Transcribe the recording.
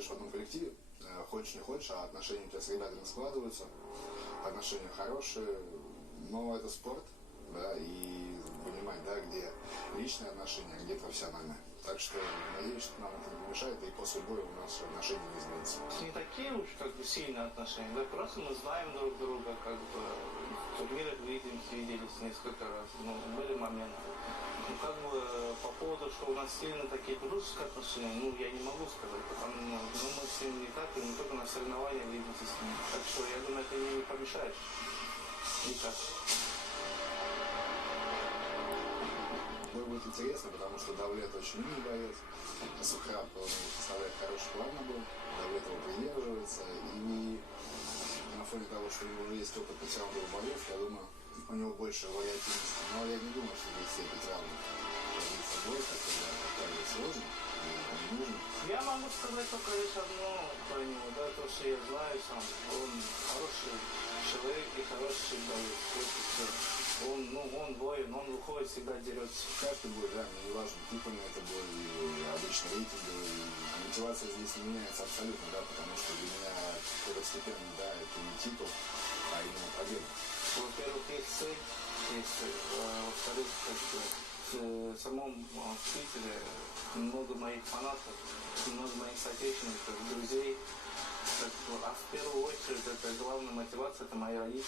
работаешь в одном коллективе, хочешь не хочешь, а отношения у тебя с ребятами складываются, отношения хорошие, но это спорт, да, и понимать, да, где личные отношения, где профессиональные. Так что надеюсь, что нам это не помешает, и после боя у нас отношения не изменятся. Не такие уж как бы сильные отношения, да, просто мы знаем друг друга, как бы в турнирах виделись несколько раз, ну, были моменты. Ну, как бы по поводу, что у нас сильно такие дружеские отношения, ну, я не могу сказать, потому что мы с ним никак, и не только на соревнованиях видимся с ним. Так что я думаю, это не помешает никак. Бой будет интересно, потому что Давлет очень умный боец, Сухраб составляет хороший план на бой, Давлет его придерживается, и на фоне того, что у него уже есть опыт потянутых боев, я думаю, у него больше вариативности. Но я не думаю, что здесь все 5 раундов длится бой, так что сложно, не нужно. Я могу сказать только лишь одно про него, да, то, что я знаю сам. Он хороший человек и хороший боец. Он воин, он выходит, всегда дерется. Каждый бой, да, мне не важно, купольный это бой, и обычно рейтинговый. Мотивация здесь не меняется абсолютно, да, потому что для меня второстепенный, да, это не титул, а именно победа. Во-первых, есть цель, во-вторых, в самом Питере много моих фанатов, много моих соотечественников, друзей. А в первую очередь, это главная мотивация, это мои родители.